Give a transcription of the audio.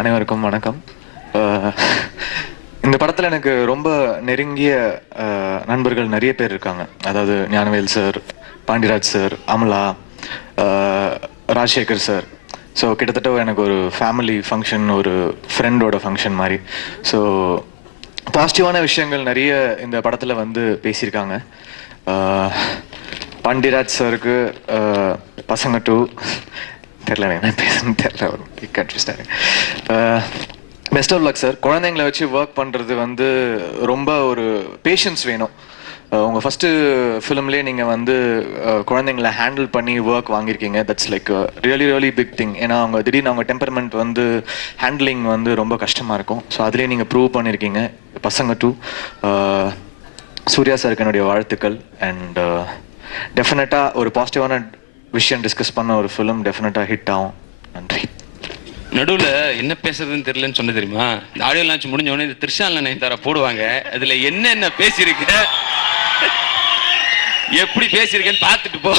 அனைவருக்கும் வணக்கம். இந்த படத்தில் எனக்கு ரொம்ப நெருங்கிய நண்பர்கள் நிறைய பேர் இருக்காங்க. அதாவது Gnanavel sir, Pandiraj sir, Amala, Rajasekar sir. So கிட்டத்தட்ட எனக்கு ஒரு ஃபேமிலி ஃபங்க்ஷன், ஒரு ஃப்ரெண்டோட ஃபங்க்ஷன் மாதிரி. ஸோ பாசிட்டிவான விஷயங்கள் நிறைய இந்த படத்தில் வந்து பேசியிருக்காங்க. பாண்டிராஜ் சாருக்கு பசங்க டூ தெரில, என்ன பேசுன்னு தெரில, ஒரு கன்ஃபியூஸ்டாக. Best of luck sir. குழந்தைங்களை வச்சு ஒர்க் பண்ணுறது வந்து ரொம்ப ஒரு பேஷன்ஸ் வேணும். உங்கள் ஃபஸ்ட்டு ஃபிலிம்லேயே நீங்கள் வந்து குழந்தைங்களை ஹேண்டில் பண்ணி ஒர்க் வாங்கியிருக்கீங்க. That's like really big thing. ஏன்னா அவங்க திடீர்னு அவங்க டெம்பர்மெண்ட் வந்து ஹேண்ட்லிங் வந்து ரொம்ப கஷ்டமாக இருக்கும். ஸோ அதுலேயே நீங்கள் ப்ரூவ் பண்ணியிருக்கீங்க. பசங்க டூ, சூர்யா சாருக்கு என்னுடைய வாழ்த்துக்கள். அண்ட் டெஃபினட்டாக ஒரு பாசிட்டிவான விஷயம் டிஸ்கஸ் பண்ண ஒரு ஃபிலிம் டெஃபினட்டாக ஹிட் ஆகும். நன்றி. நடுவில் என்ன பேசுறதுன்னு தெரியலன்னு சொன்ன தெரியுமா? இந்த ஆடியோ லான்ச் முடிஞ்ச உடனே இது த்ரிஷால நயன்தாரா போடுவாங்க. அதுல என்னென்ன பேசியிருக்க, எப்படி பேசியிருக்கேன்னு பார்த்துட்டு போ.